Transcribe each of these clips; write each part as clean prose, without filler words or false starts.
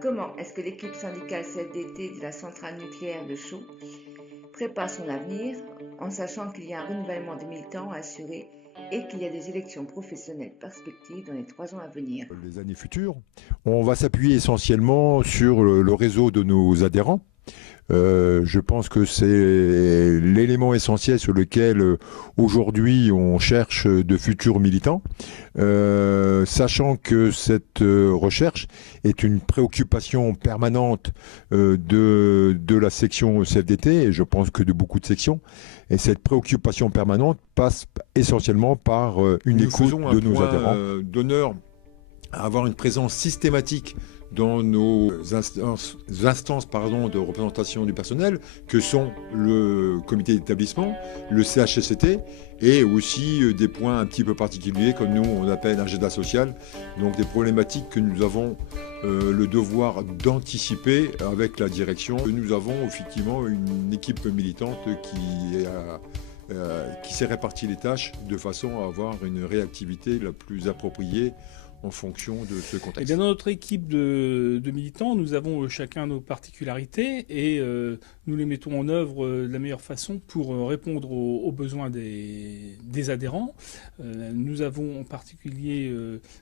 Comment est-ce que l'équipe syndicale CFDT de la centrale nucléaire de Chaux prépare son avenir en sachant qu'il y a un renouvellement des militants à assurer et qu'il y a des élections professionnelles perspectives dans les 3 ans à venir? Les années futures, on va s'appuyer essentiellement sur le réseau de nos adhérents. Je pense que c'est l'élément essentiel sur lequel aujourd'hui on cherche de futurs militants, sachant que cette recherche est une préoccupation permanente de la section CFDT, et je pense que de beaucoup de sections. Et cette préoccupation permanente passe essentiellement par une écoute de nos adhérents. D'honneur à avoir une présence systématique dans nos instances de représentation du personnel, que sont le comité d'établissement, le CHSCT, et aussi des points un petit peu particuliers, comme nous on appelle agenda social, donc des problématiques que nous avons le devoir d'anticiper avec la direction. Nous avons effectivement une équipe militante qui s'est réparti les tâches de façon à avoir une réactivité la plus appropriée en fonction de ce contexte. Et bien, dans notre équipe de militants, nous avons chacun nos particularités et nous les mettons en œuvre de la meilleure façon pour répondre aux besoins des adhérents. Nous avons en particulier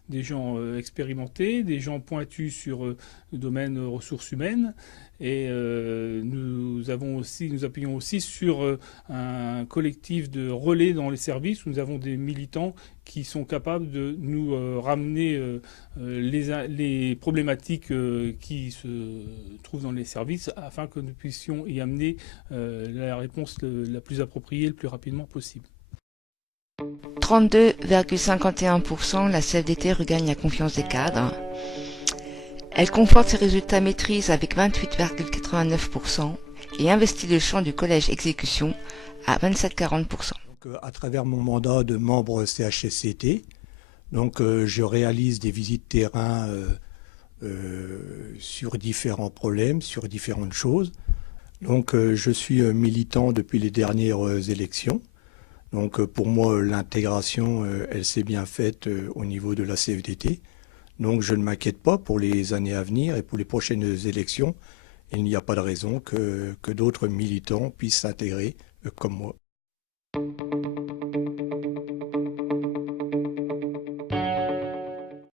des gens expérimentés, des gens pointus sur le domaine ressources humaines. Et nous appuyons aussi sur un collectif de relais dans les services où nous avons des militants qui sont capables de nous ramener les problématiques qui se trouvent dans les services afin que nous puissions y amener la réponse la plus appropriée le plus rapidement possible. 32,51%, la CFDT regagne la confiance des cadres. Elle conforte ses résultats maîtrise avec 28,89% et investit le champ du collège exécution à 27,40%. À travers mon mandat de membre CHSCT, je réalise des visites terrain sur différents problèmes, sur différentes choses. Je suis militant depuis les dernières élections. Pour moi, l'intégration, elle s'est bien faite au niveau de la CFDT. Donc je ne m'inquiète pas pour les années à venir et pour les prochaines élections. Il n'y a pas de raison que d'autres militants puissent s'intégrer comme moi.